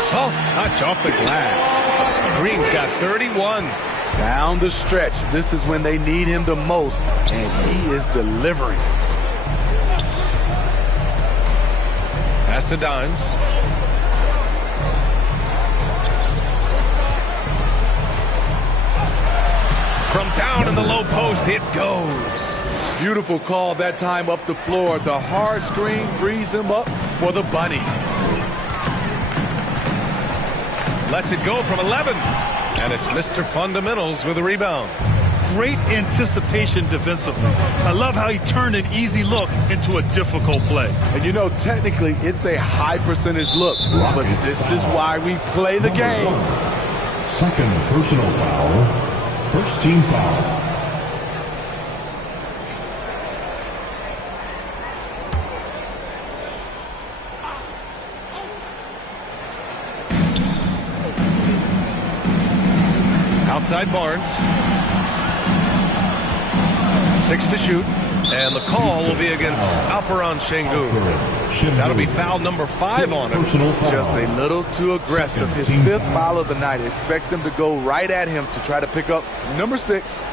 Soft touch off the glass. Green's got 31. Down the stretch, this is when they need him the most, and he is delivering. Pass to Dimes. From down in the low post, it goes. Beautiful call that time up the floor. The hard screen frees him up for the bunny. Lets it go from 11. And it's Mr. Fundamentals with a rebound. Great anticipation defensively. I love how he turned an easy look into a difficult play. And you know, technically, it's a high percentage look. But this is why we play the game. Second personal foul. First team foul. Outside Barnes. 6 to shoot. And the call will be against Alperen Sengun. That'll be foul number 5 on him. Just a little too aggressive. His 5th foul of the night. Expect them to go right at him to try to pick up number 6.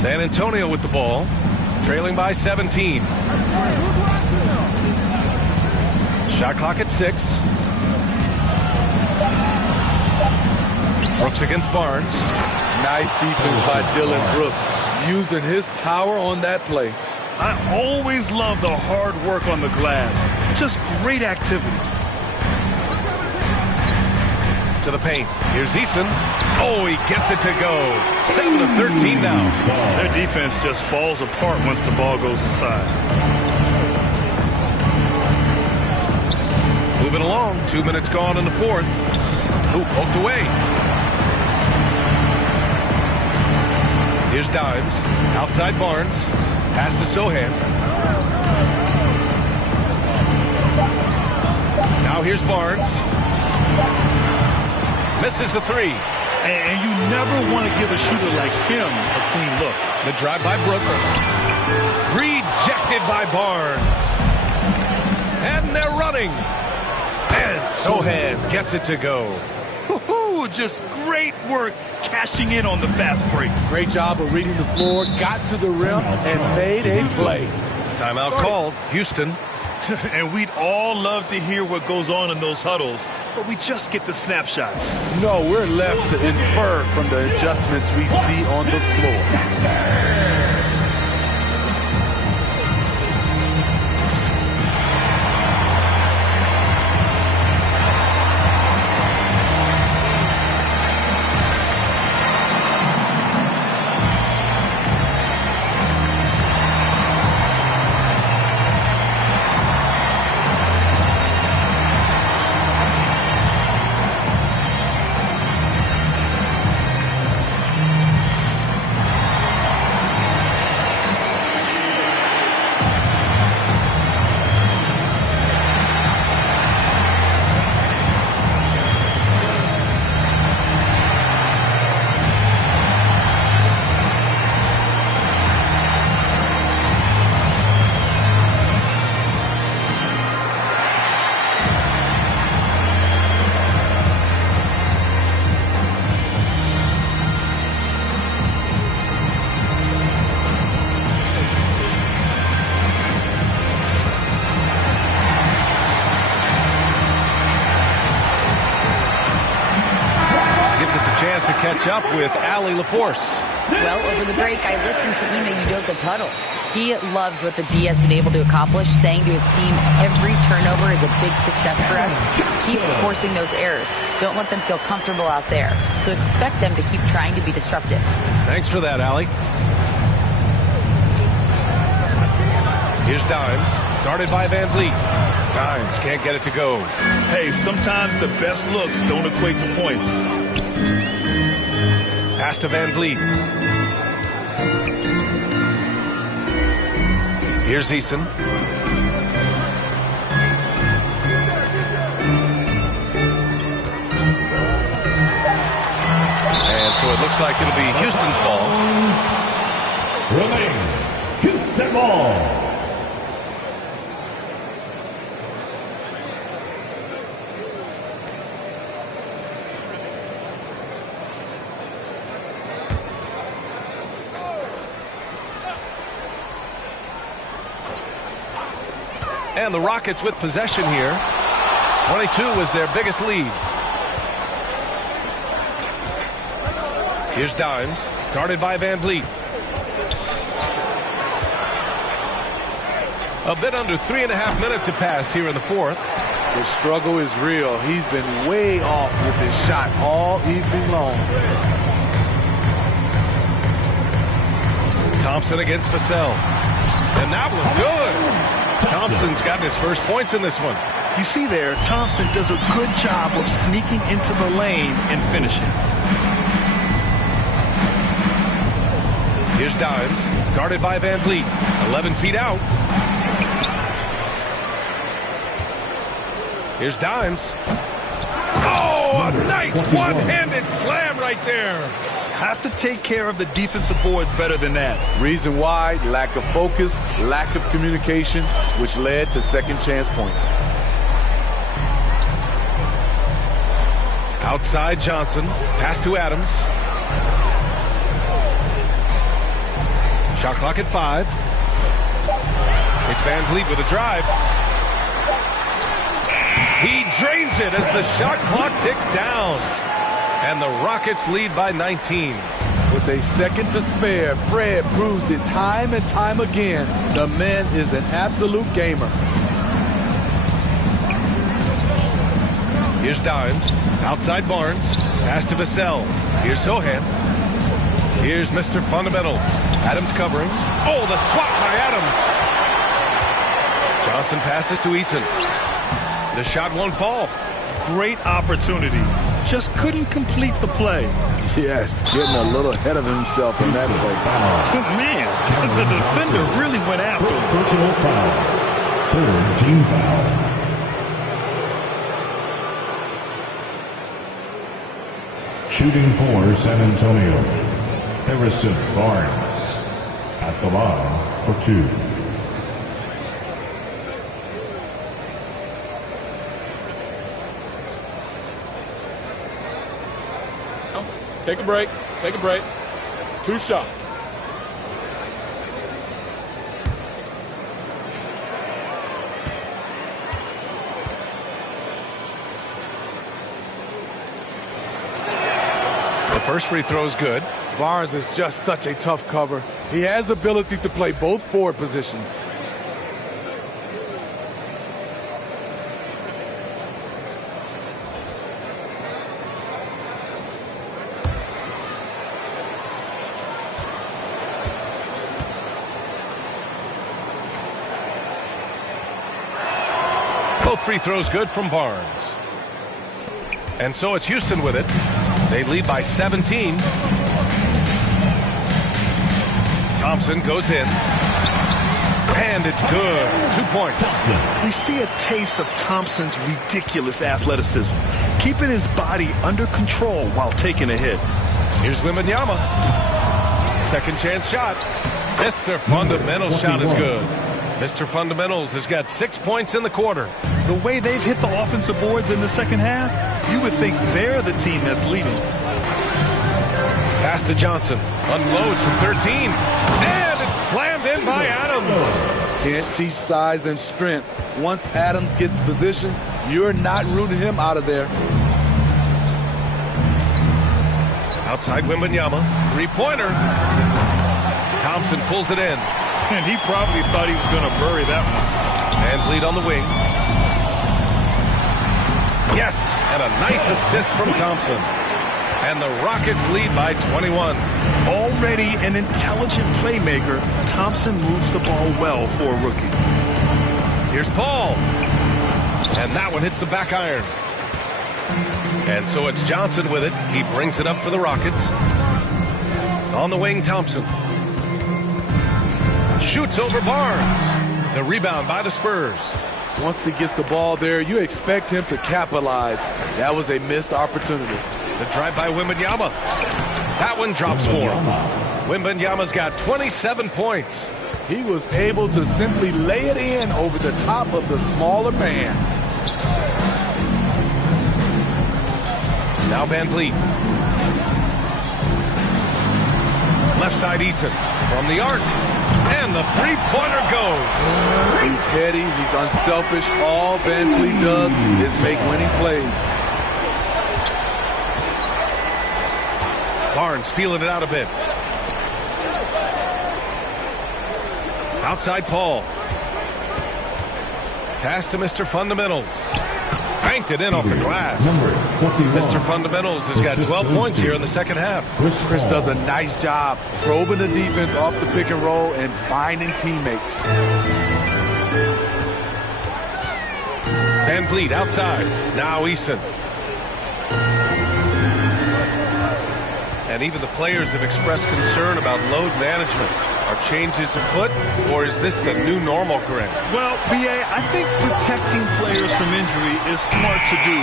San Antonio with the ball. Trailing by 17. Shot clock at 6. Brooks against Barnes. Nice defense by Dylan Brooks, using his power on that play. I always love the hard work on the glass. Just great activity. To the paint. Here's Easton. Oh, he gets it to go. 7 of 13 now. Their defense just falls apart once the ball goes inside. Moving along. 2 minutes gone in the fourth. Ooh, poked away. Here's Dimes. Outside Barnes. Pass to Sohan. Now here's Barnes. Misses the three. And you never want to give a shooter like him a clean look. The drive by Brooks. Rejected by Barnes. And they're running. And Sohan gets it to go. Just great work cashing in on the fast break. Great job of reading the floor, got to the rim, and made a play. Timeout called. Houston. And we'd all love to hear what goes on in those huddles, but we just get the snapshots. No, we're left to infer from the adjustments we see on the floor. To catch up with Allie LaForce. Well, over the break, I listened to Ime Udoka's huddle. He loves what the D has been able to accomplish, saying to his team, every turnover is a big success for us. Keep forcing those errors. Don't let them feel comfortable out there. So expect them to keep trying to be disruptive. Thanks for that, Allie. Here's Dimes, guarded by Van Vliet. Dimes can't get it to go. Hey, sometimes the best looks don't equate to points. Pass to Van Vliet. Here's Eason. And so it looks like it'll be Houston's ball. Remain Houston ball. And the Rockets with possession here. 22 was their biggest lead. Here's Dimes, guarded by Van Vliet. A bit under 3.5 minutes have passed here in the fourth. The struggle is real. He's been way off with his shot all evening long. Thompson against Vassell. And that one good. Thompson's gotten his first points in this one. You see there, Thompson does a good job of sneaking into the lane and finishing. Here's Dimes, guarded by Van Vliet. 11 feet out. Here's Dimes. Oh, a nice one-handed slam right there. Have to take care of the defensive boards better than that. Reason why, lack of focus, lack of communication, which led to second chance points. Outside Johnson, pass to Adams. Shot clock at 5. It's Van Vliet with a drive. He drains it as the shot clock ticks down. And the Rockets lead by 19. With a second to spare, Fred proves it time and time again. The man is an absolute gamer. Here's Dimes. Outside Barnes. Pass to Vassell. Here's Sohan. Here's Mr. Fundamentals. Adams covering. Oh, the swat by Adams. Johnson passes to Eason. The shot won't fall. Great opportunity. Just couldn't complete the play. Yes, getting a little ahead of himself in that play. Man, the defender really went after him. Personal foul. Third team foul. Shooting for San Antonio, Harrison Barnes at the line for 2. Take a break. Take a break. 2 shots. The first free throw is good. Barnes is just such a tough cover. He has the ability to play both forward positions. Both free throws good from Barnes. And so it's Houston with it. They lead by 17. Thompson goes in. And it's good. 2 points. We see a taste of Thompson's ridiculous athleticism, keeping his body under control while taking a hit. Here's Wembanyama. Second chance shot. Mr. Fundamentals shot is good. Mr. Fundamentals has got 6 points in the quarter. The way they've hit the offensive boards in the second half, you would think they're the team that's leading. Pass to Johnson. Unloads from 13. And it's slammed in by Adams. Can't teach size and strength. Once Adams gets position, you're not rooting him out of there. Outside Wembanyama. Three-pointer. Thompson pulls it in. And he probably thought he was going to bury that one. And lead on the wing. Yes, and a nice assist from Thompson. And the Rockets lead by 21. Already an intelligent playmaker, Thompson moves the ball well for a rookie. Here's Paul. And that one hits the back iron. And so it's Johnson with it. He brings it up for the Rockets. On the wing, Thompson. Shoots over Barnes. The rebound by the Spurs. Once he gets the ball there, you expect him to capitalize. That was a missed opportunity. The drive by Wembanyama. That one drops for him. Wembanyama's got 27 points. He was able to simply lay it in over the top of the smaller man. Now Van Vliet. Left side Eason from the arc. And the three-pointer goes. He's heady. He's unselfish. All Van Vliet does is make winning plays. Barnes feeling it out a bit. Outside Paul. Pass to Mr. Fundamentals. Banked it in off the glass. Mr. Fundamentals has got 12 points here in the second half. Chris does a nice job probing the defense off the pick and roll and finding teammates. Van Vliet outside. Now Eason. And even the players have expressed concern about load management. Are changes afoot, or is this the new normal, Greg? Well, B.A., I think protecting players from injury is smart to do.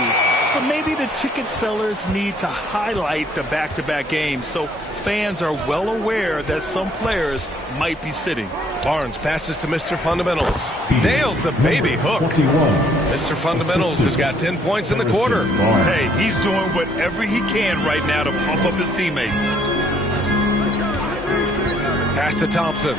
But maybe the ticket sellers need to highlight the back-to-back games so fans are well aware that some players might be sitting. Barnes passes to Mr. Fundamentals. Nails the baby hook. Mr. Fundamentals has got 10 points in the quarter. Hey, he's doing whatever he can right now to pump up his teammates. Pass to Thompson.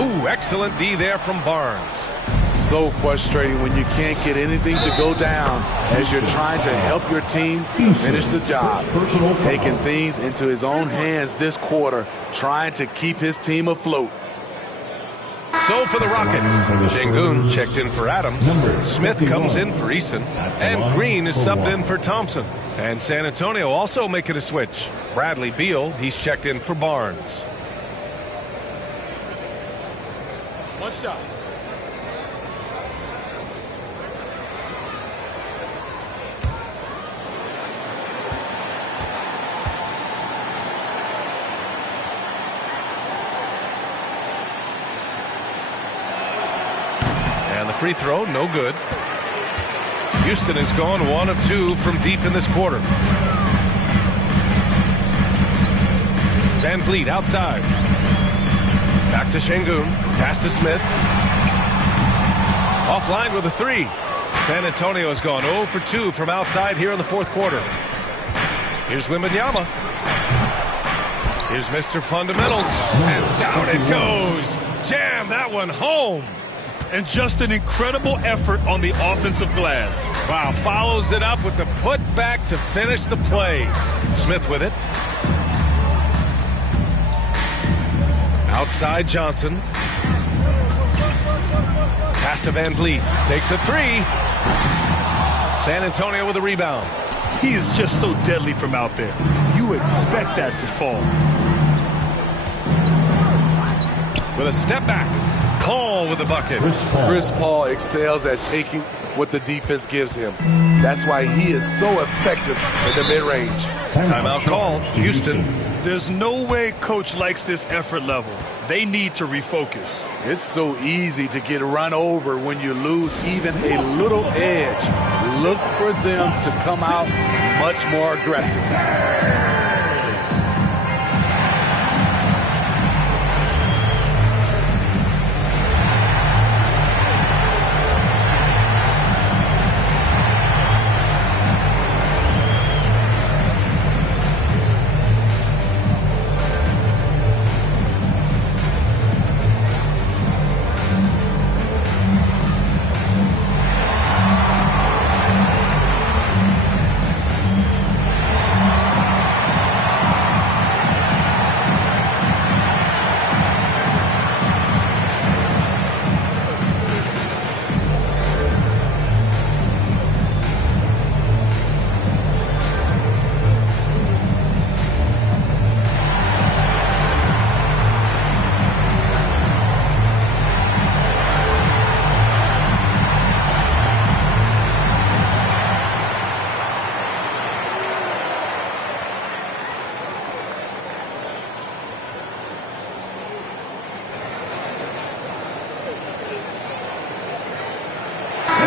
Ooh, excellent D there from Barnes. So frustrating when you can't get anything to go down as you're trying to help your team finish the job. Taking things into his own hands this quarter, trying to keep his team afloat. So for the Rockets, Sengun checked in for Adams, Smith comes in for Eason, and Green is subbed in for Thompson. And San Antonio also making a switch. Bradley Beal, he's checked in for Barnes. One shot. And the free throw, no good. Houston has gone 1 of 2 from deep in this quarter. Van Vliet outside. Back to Sengun. Pass to Smith. Offline with a 3. San Antonio has gone 0 for 2 from outside here in the fourth quarter. Here's Wembanyama. Here's Mr. Fundamentals. And down it goes. Jam that one home. And just an incredible effort on the offensive glass. Wow, follows it up with the putback to finish the play. Smith with it. Outside Johnson. Pass to Van Vliet. Takes a 3. San Antonio with a rebound. He is just so deadly from out there. You expect that to fall. With a step back. Paul with the bucket. Chris Paul excels at taking what the defense gives him. That's why he is so effective in the mid-range. Timeout called. Houston. There's no way coach likes this effort level. They need to refocus. It's so easy to get run over when you lose even a little edge. Look for them to come out much more aggressive.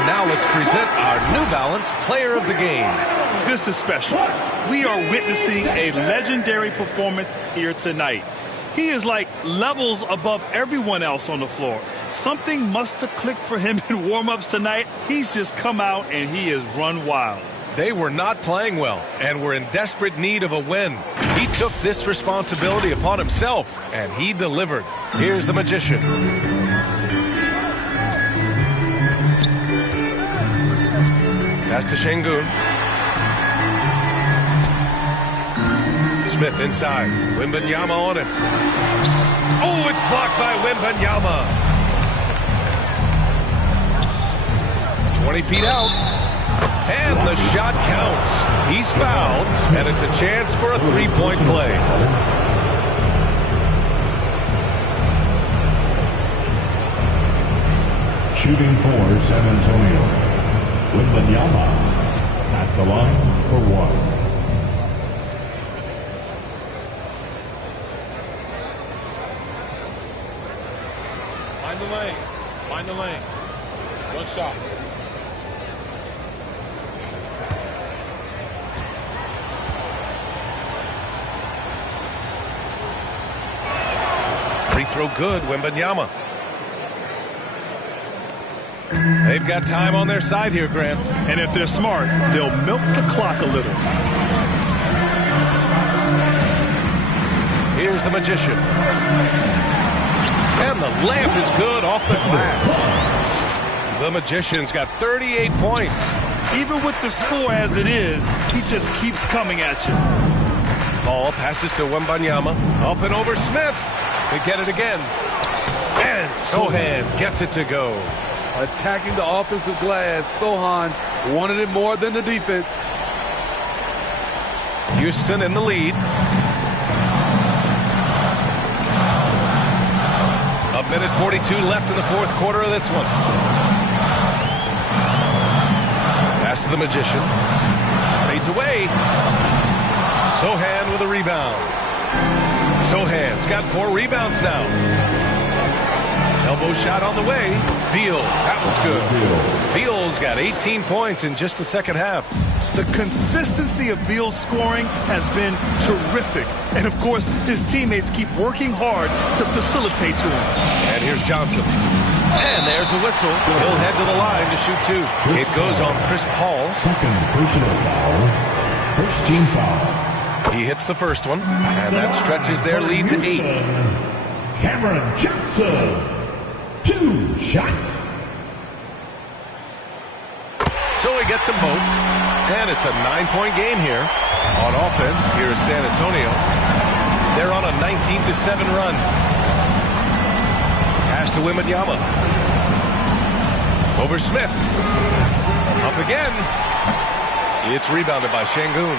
Now let's present our New Balance Player of the Game. This is special. We are witnessing a legendary performance here tonight. He is like levels above everyone else on the floor. Something must have clicked for him in warm-ups tonight. He's just come out and he has run wild. They were not playing well and were in desperate need of a win. He took this responsibility upon himself, and he delivered. Here's the Magician. Pass to Sengun. Smith inside. Wembanyama on him. Oh, it's blocked by Wembanyama. 20 feet out. And the shot counts. He's fouled, and it's a chance for a three-point play. Shooting for San Antonio. Wembanyama at the line for one. Mind the lane. Mind the lane. One shot. Free throw good, Wembanyama. They've got time on their side here, Grant. And if they're smart, they'll milk the clock a little. Here's the Magician. And the layup is good off the glass. The Magician's got 38 points. Even with the score as it is, he just keeps coming at you. Ball passes to Wembanyama. Up and over Smith. They get it again. And Sochan gets it to go. Attacking the offensive glass, Sochan wanted it more than the defense. Houston in the lead. A minute 42 left in the fourth quarter of this one. Pass to the Magician. Fades away. Sochan with a rebound. Sochan's got 4 rebounds now. Elbow shot on the way. Beal, that one's good. Beal's got 18 points in just the second half. The consistency of Beal's scoring has been terrific. And, of course, his teammates keep working hard to facilitate to him. And here's Johnson. And there's a whistle. He'll head to the line to shoot 2. It goes on Chris Paul. Second personal foul. First team foul. He hits the first one, and that stretches their lead to 8. Cameron Johnson. 2 shots. So he gets them both. And it's a 9-point game here. On offense, here is San Antonio. They're on a 19-7 run. Pass to Wembanyama. Over Smith. Up again. It's rebounded by Şengün.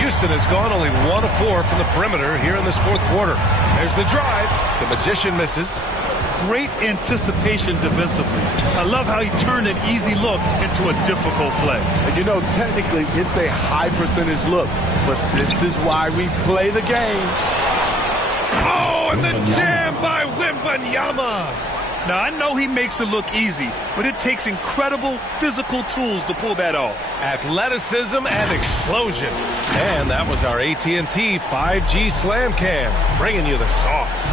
Houston has gone only 1 of 4 from the perimeter here in this fourth quarter. There's the drive. The Magician misses. Great anticipation defensively. I love how he turned an easy look into a difficult play. And you know, technically, it's a high percentage look, but this is why we play the game. Oh, and the jam by Wembanyama. Now, I know he makes it look easy, but it takes incredible physical tools to pull that off. Athleticism and explosion. And that was our AT&T 5G Slam Cam, bringing you the sauce.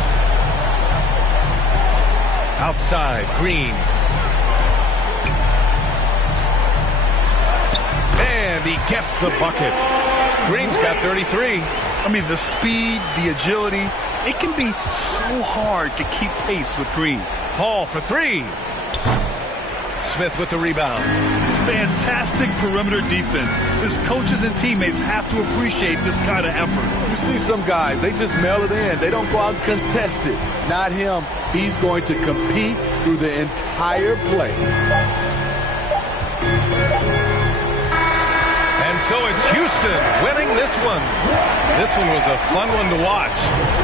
Outside, Green. And he gets the bucket. Green's got 33. I mean, the speed, the agility, it can be so hard to keep pace with Green. Paul for 3. Smith with the rebound. Fantastic perimeter defense. His coaches and teammates have to appreciate this kind of effort. You see some guys, they just mail it in. They don't go out and contest it. Not him. He's going to compete through the entire play. And so it's Houston winning this one. This one was a fun one to watch.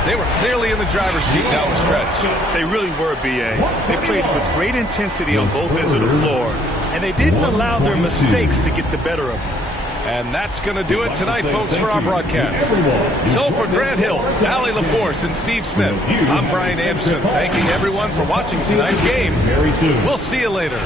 They were clearly in the driver's seat down the stretch. They really were, B.A. They played with great intensity on both ends of the floor, and they didn't allow their mistakes to get the better of them. And that's going to do it tonight, folks, for our broadcast. So for Grant Hill, Allie LaForce, and Steve Smith, I'm Brian Anderson, thanking everyone for watching tonight's game. We'll see you later.